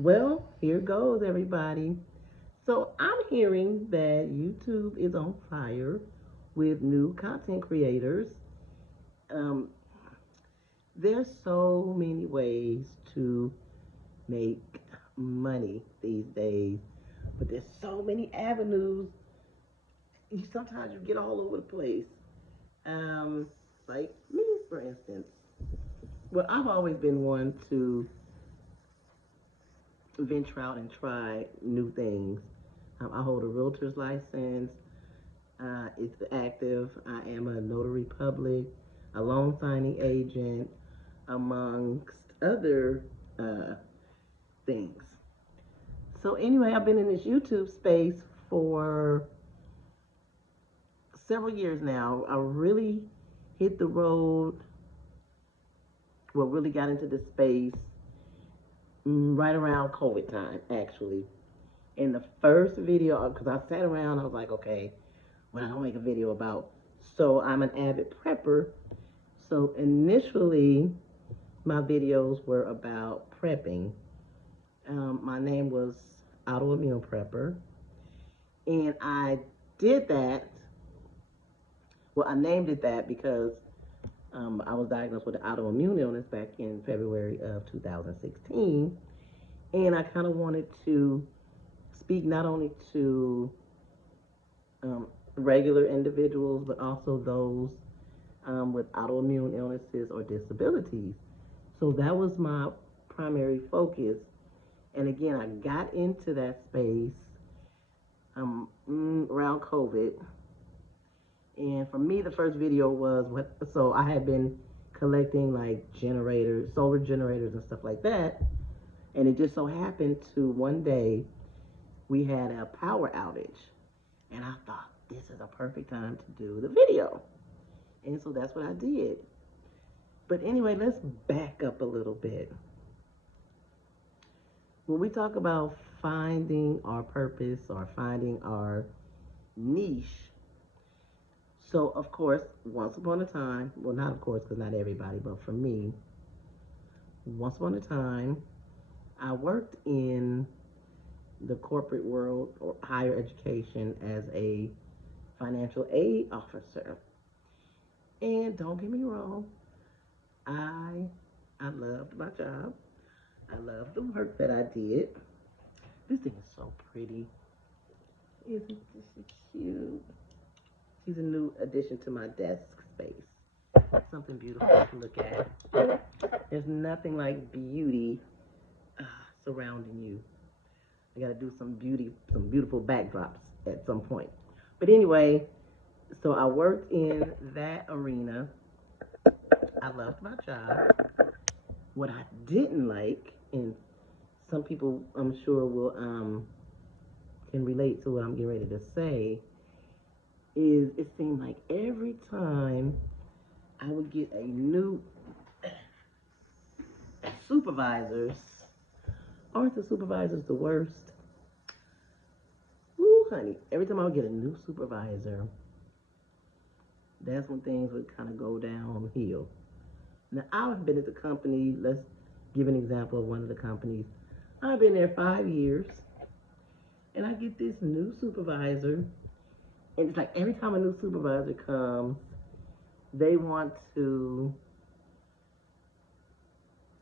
Well, here goes everybody. So I'm hearing that YouTube is on fire with new content creators. Um, there's so many ways to make money these days, but there's so many avenues. Sometimes you get all over the place. Um, like me, for instance. Well, I've always been one to venture out and try new things. I hold a realtor's license. It's active. I am a notary public, a loan signing agent, amongst other uh, things. So anyway, I've been in this YouTube space for several years now. I really hit the road, well, really got into the space right around COVID time, actually. In the first video, because I sat around, I was like, okay, what am I gonna make a video about? So I'm an avid prepper. So initially, my videos were about prepping. My name was Autoimmune Prepper, and I did that. Well, I named it that because I was diagnosed with an autoimmune illness back in February of 2016, and I kind of wanted to speak not only to regular individuals, but also those with autoimmune illnesses or disabilities. So that was my primary focus. And again, I got into that space around COVID. And for me, the first video was what, so I had been collecting like generators, solar generators, and stuff like that. And it just so happened to one day we had a power outage. And I thought, this is a perfect time to do the video. And so that's what I did. But anyway, let's back up a little bit. When we talk about finding our purpose or finding our niche, so of course, once upon a time, well, not of course, because not everybody, but for me, once upon a time, I worked in the corporate world or higher education as a financial aid officer. And don't get me wrong, I I loved my job. I loved the work that I did. This thing is so pretty. Isn't this cute? She's a new addition to my desk space. Something beautiful to look at. There's nothing like beauty uh, surrounding you. I gotta do some beautiful backdrops at some point. But anyway, so I worked in that arena. I loved my job. What I didn't like, and some people I'm sure will can relate to what I'm getting ready to say, is it seemed like every time I would get a new supervisors, aren't the supervisors the worst? Ooh, honey, every time I would get a new supervisor, that's when things would kind of go downhill. Now, I've been at the company, let's give an example of one of the companies. I've been there 5 years, and I get this new supervisor, and it's like every time a new supervisor comes, they want to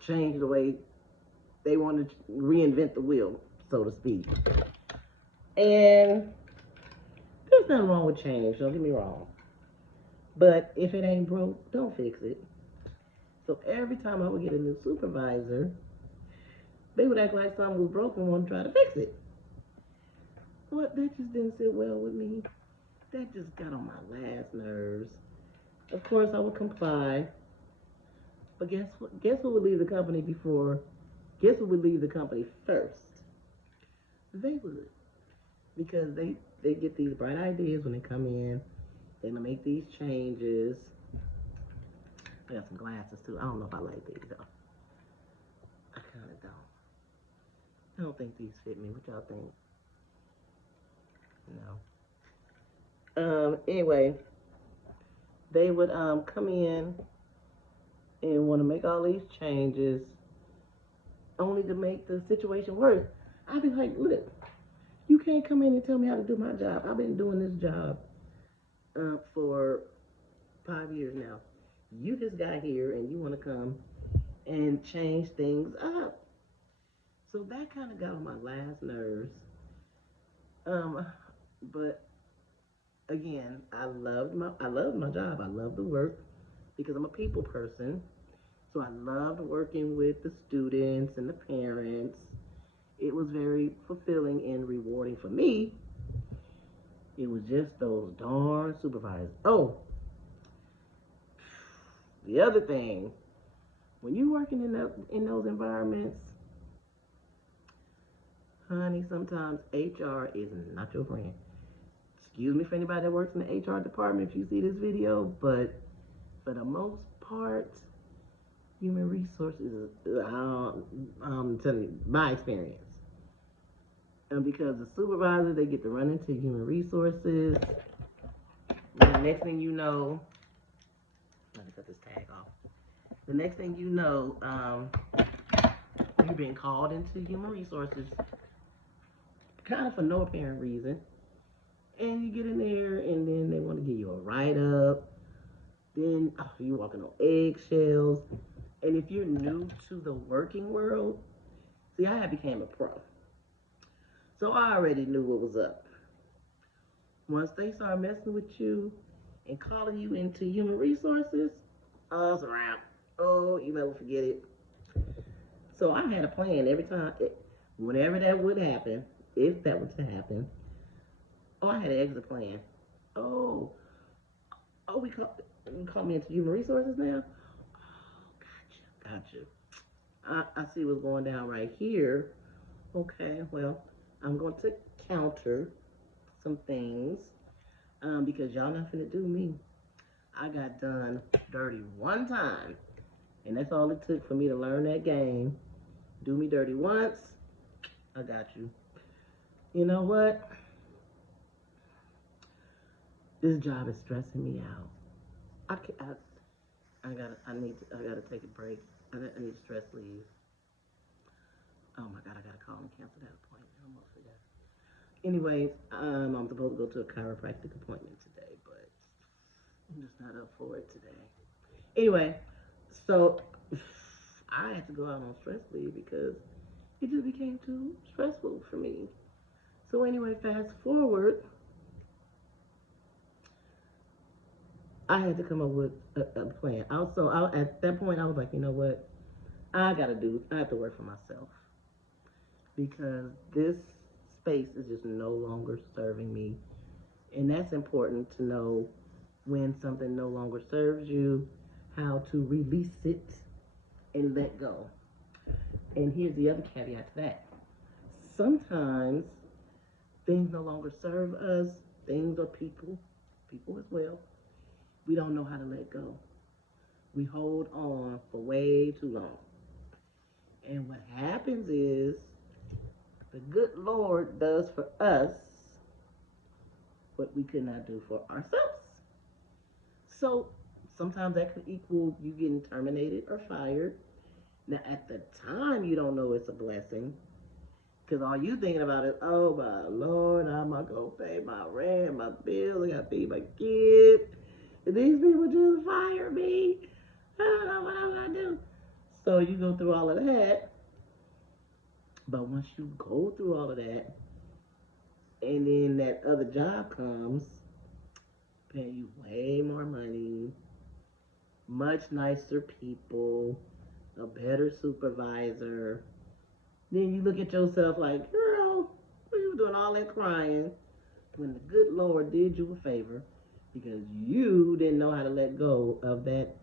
change the way, they want to reinvent the wheel, so to speak. And there's nothing wrong with change, don't get me wrong. But if it ain't broke, don't fix it. So every time I would get a new supervisor, they would act like something was broken and want to try to fix it. But that just didn't sit well with me. That just got on my last nerves. Of course, I would comply. But guess what? Guess who would leave the company before? Guess who would leave the company first? They would. Because they get these bright ideas when they come in. They're going to make these changes. I got some glasses too. I don't know if I like these though. I kind of don't. I don't think these fit me. What y'all think? No. Anyway, they would come in and want to make all these changes, only to make the situation worse. I'd be like, look, you can't come in and tell me how to do my job. I've been doing this job for 5 years now. You just got here and you want to come and change things up. So that kind of got on my last nerves. Um, but again, I loved my job. I love the work because I'm a people person. So I loved working with the students and the parents. It was very fulfilling and rewarding for me. It was just those darn supervisors. Oh, the other thing, when you're working in those environments, honey, sometimes HR is not your friend. Excuse me for anybody that works in the HR department if you see this video, but for the most part, human resources, I'm telling you, my experience. And because the supervisor, they get to run into human resources. And the next thing you know, let me cut this tag off. The next thing you know, you're being called into human resources, kind of for no apparent reason. And you get in there, and then they want to give you a write-up. Then you're walking on eggshells. And if you're new to the working world, see, I had became a pro. So I already knew what was up. Once they start messing with you and calling you into human resources, oh, it's a wrap. Oh, you never forget it. So I had a plan every time, whenever that would happen, if that was to happen. Oh, I had an exit plan. Oh, you call me into human resources now? Oh, gotcha. I see what's going down right here. Okay, well, I'm going to counter some things because y'all not finna do me. I got done dirty one time, and that's all it took for me to learn that game. Do me dirty once, I got you. You know what? This job is stressing me out. I gotta take a break. I need stress leave. Oh my God, I gotta call and cancel that appointment. I almost forgot. Anyways, I'm supposed to go to a chiropractic appointment today, but I'm just not up for it today. Anyway, so I had to go out on stress leave because it just became too stressful for me. So anyway, fast forward, I had to come up with a plan. Also, at that point, I was like, you know what? I have to work for myself because this space is just no longer serving me. And that's important to know when something no longer serves you, how to release it and let go. And here's the other caveat to that. Sometimes things no longer serve us, things or people as well. We don't know how to let go. We hold on for way too long. And what happens is the good Lord does for us what we could not do for ourselves. So sometimes that could equal you getting terminated or fired. Now, at the time, you don't know it's a blessing because all you thinking about is, oh my Lord, how am I going to pay my rent, my bills, I got to feed my kids. And these people just fired me. I don't know what I'm going to do. So you go through all of that. But once you go through all of that, and then that other job comes, paying you way more money, much nicer people, a better supervisor. Then you look at yourself like, girl, what you doing all that crying when the good Lord did you a favor because you didn't know how to let go of that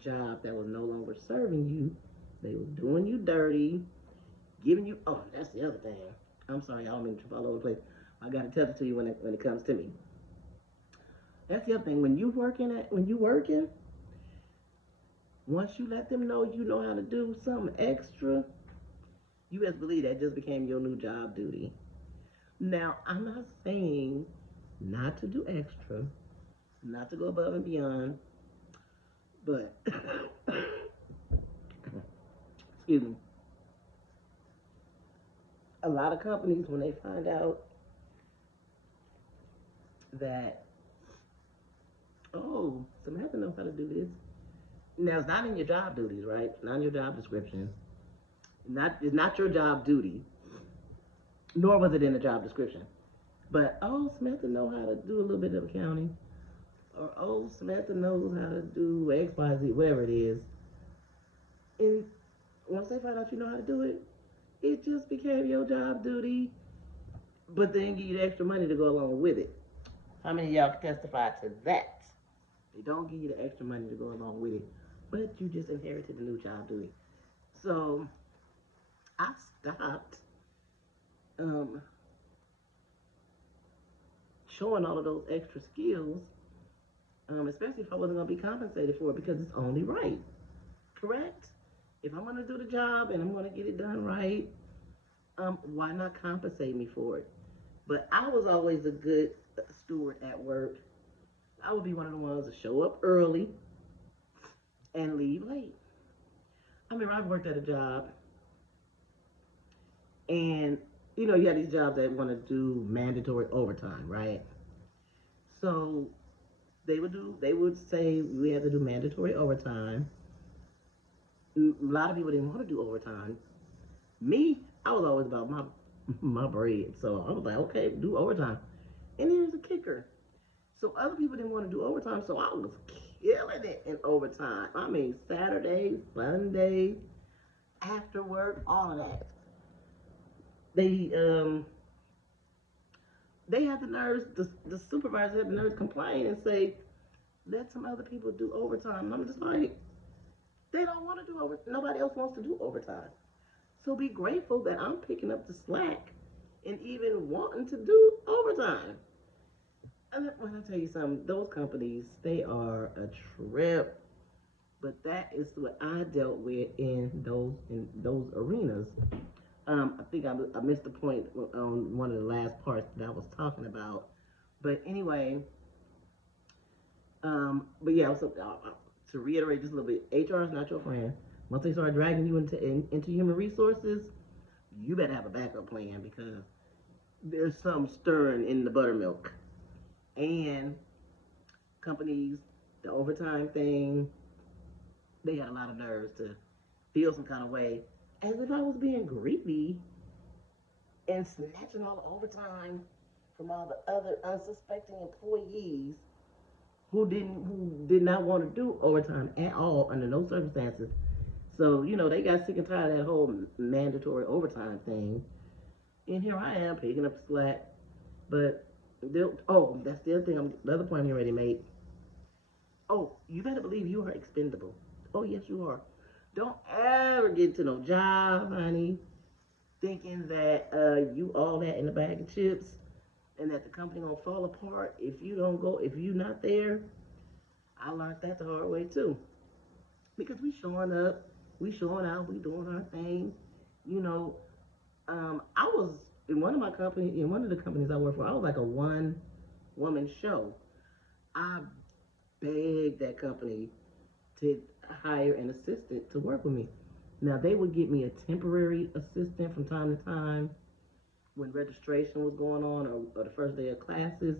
job that was no longer serving you. They was doing you dirty, giving you, oh, that's the other thing. I'm sorry, I don't mean to trip all over the place. I got to tell it to you when it comes to me. That's the other thing. When you working, once you let them know you know how to do something extra, you best believe that just became your new job duty. Now, I'm not saying not to do extra, not to go above and beyond, but excuse me. a lot of companies, when they find out that, oh, Samantha knows how to do this. Now, it's not in your job duties, right? Not in your job description. It's not your job duty, nor was it in the job description. But, oh, Samantha knows how to do a little bit of accounting. Or, oh, Samantha knows how to do X, Y, Z, whatever it is. And once they find out you know how to do it, it just became your job duty, but then give you the extra money to go along with it. How many of y'all can testify to that? They don't give you the extra money to go along with it, but you just inherited a new job duty. So I stopped um, showing all of those extra skills, especially if I wasn't going to be compensated for it, because it's only right. Correct? If I'm going to do the job and I'm going to get it done right, why not compensate me for it? But I was always a good steward at work. I would be one of the ones to show up early and leave late. I mean, I've worked at a job, and you have these jobs that want to do mandatory overtime, right? So they would say we had to do mandatory overtime. A lot of people didn't want to do overtime. Me, I was always about my bread, so I was like, okay, do overtime. And here's the kicker: so other people didn't want to do overtime, so I was killing it in overtime. I mean, Saturday, Sunday, after work, all of that. They um they had the nerves, the supervisor had the nerves complain and say, let some other people do overtime. And I'm just like, they don't want to do overtime. Nobody else wants to do overtime. So be grateful that I'm picking up the slack and even wanting to do overtime. And when I tell you something, those companies, they are a trip. But that is what I dealt with in those arenas. I think I missed the point on one of the last parts that I was talking about. But anyway, but yeah, so, to reiterate just a little bit, HR is not your friend. Once they start dragging you into human resources, you better have a backup plan because there's some stirring in the buttermilk. And companies, the overtime thing, they had a lot of nerves to feel some kind of way, as if I was being greedy and snatching all the overtime from all the other unsuspecting employees who did not want to do overtime at all under no circumstances. So, they got sick and tired of that whole mandatory overtime thing. And here I am picking up the slack. But that's the other thing. The other point you already made. Oh, you better believe you are expendable. Oh, yes, you are. Don't ever get to no job, honey, thinking that you all that in the bag of chips and that the company gonna fall apart if you don't go, if you not there. I learned that the hard way too. Because we showing up, we showing out, we doing our thing. You know, I was in one of the companies I worked for, I was like a one woman show. I begged that company to hire an assistant to work with me. Now they would get me a temporary assistant from time to time when registration was going on or the first day of classes,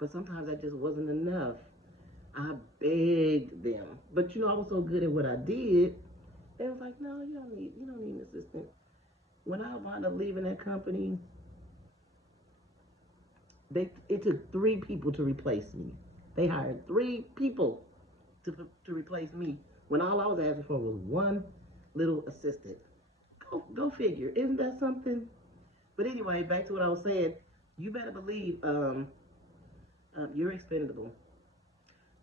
but sometimes that just wasn't enough. I begged them, but I was so good at what I did. They was like, no, you don't need an assistant. When I wound up leaving that company, it took 3 people to replace me. They hired 3 people to replace me when all I was asking for was one little assistant. Go figure. Isn't that something? But anyway, back to what I was saying. You better believe you're expendable.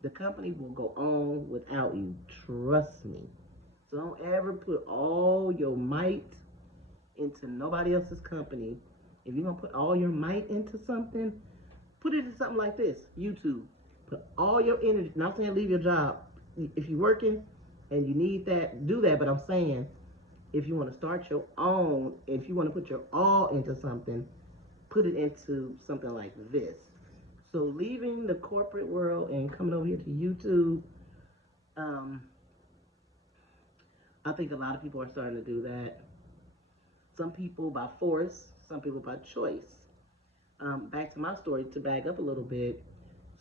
The company will go on without you. Trust me. So don't ever put all your might into nobody else's company. If you're gonna put all your might into something, put it in something like this, YouTube. Put all your energy. Not saying leave your job. If you're working and you need that, do that. But I'm saying if you want to start your own, if you want to put your all into something, put it into something like this. So leaving the corporate world and coming over here to YouTube, um, I think a lot of people are starting to do that. Some people by force, some people by choice. Back to my story to back up a little bit.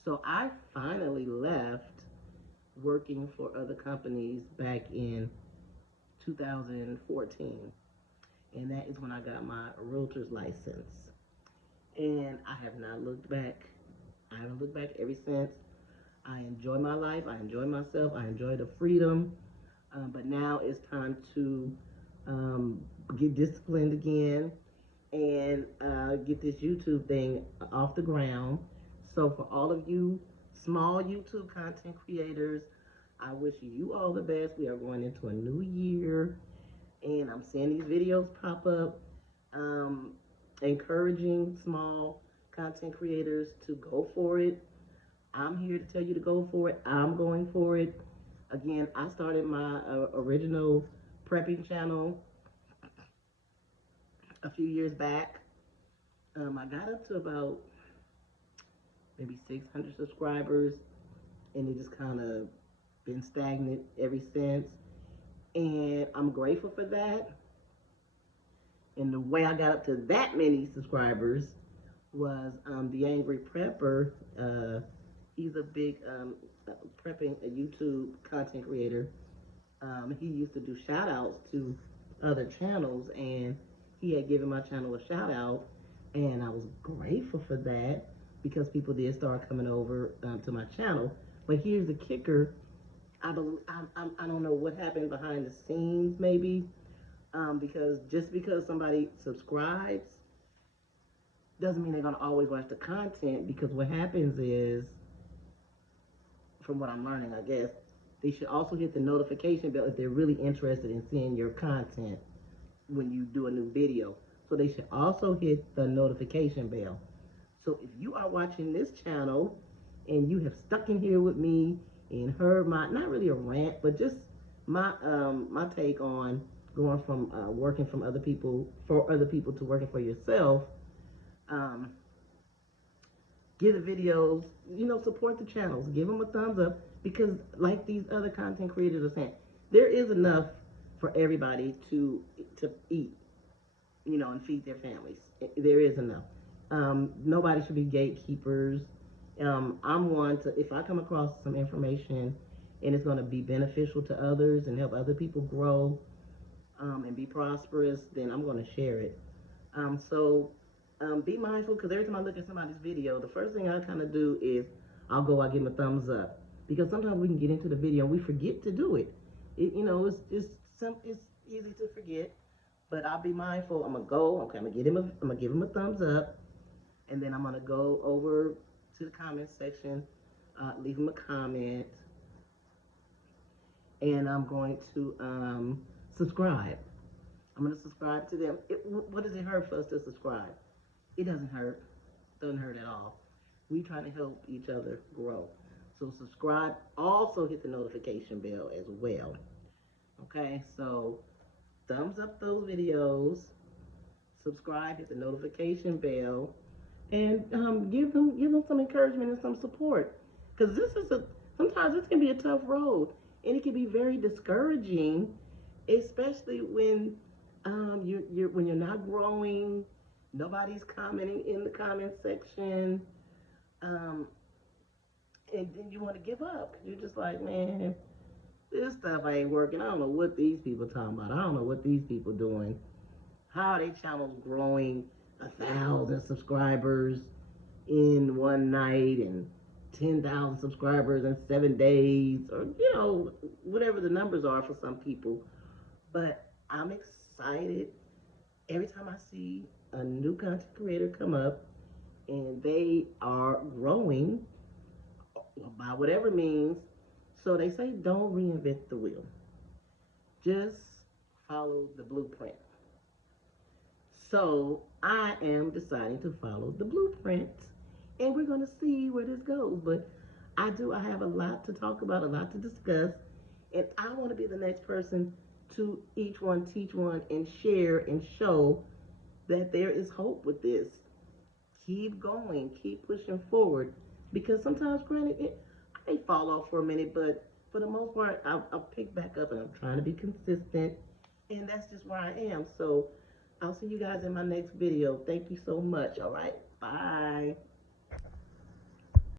So I finally left working for other companies back in 2014. And that is when I got my realtor's license. And I have not looked back. I haven't looked back ever since. I enjoy my life. I enjoy myself. I enjoy the freedom. But now it's time to um, get disciplined again and get this YouTube thing off the ground. So for all of you small YouTube content creators, I wish you all the best. We are going into a new year, and I'm seeing these videos pop up, um, encouraging small content creators to go for it. I'm here to tell you to go for it. I'm going for it. Again, I started my original prepping channel a few years back. I got up to about maybe 600 subscribers, and it just kind of been stagnant ever since. And I'm grateful for that. And the way I got up to that many subscribers was the Angry Prepper. He's a big prepping a YouTube content creator. He used to do shout outs to other channels, and he had given my channel a shout out, and I was grateful for that because people did start coming over to my channel. But here's the kicker: I don't know what happened behind the scenes, maybe because just because somebody subscribes doesn't mean they're gonna always watch the content. Because what happens is, from what I'm learning, I guess they should also hit the notification bell if they're really interested in seeing your content when you do a new video. So they should also hit the notification bell. So if you are watching this channel and you have stuck in here with me and heard my, not really a rant, but just my take on going from working from other people for other people to working for yourself, um, give the videos, support the channels, give them a thumbs up, because like these other content creators are saying, there is enough for everybody to eat, and feed their families. There is enough. Nobody should be gatekeepers. I'm one to, if I come across some information and it's going to be beneficial to others and help other people grow and be prosperous, then I'm going to share it. So be mindful, because every time I look at somebody's video, the first thing I kind of do is I give them a thumbs up, because sometimes we can get into the video and we forget to do it. It's easy to forget, but I'll be mindful. I'm gonna go. Okay, I'm gonna give him a thumbs up, and then I'm gonna go over to the comment section, leave him a comment, and I'm going to subscribe. I'm gonna subscribe to them. What does it hurt for us to subscribe? It doesn't hurt. Doesn't hurt at all. We trying to help each other grow. So subscribe. Also hit the notification bell as well. Okay, so thumbs up those videos, subscribe, hit the notification bell, and give them some encouragement and some support. Because sometimes this can be a tough road, and it can be very discouraging, especially when when you're not growing, nobody's commenting in the comment section, um, and then you want to give up. You're just like, man, this stuff ain't working. I don't know what these people talking about. I don't know what these people doing. How are they channels growing 1,000 subscribers in one night and 10,000 subscribers in 7 days, or whatever the numbers are for some people. But I'm excited every time I see a new content creator come up and they are growing by whatever means. So they say, don't reinvent the wheel. Just follow the blueprint. So I am deciding to follow the blueprint, and we're going to see where this goes. But I have a lot to talk about, a lot to discuss, and I want to be the next person to each one teach one and share and show that there is hope with this. Keep going, keep pushing forward, because sometimes, granted, I may fall off for a minute, but for the most part, I'll pick back up, and I'm trying to be consistent, and that's just where I am. So I'll see you guys in my next video. Thank you so much. All right. Bye.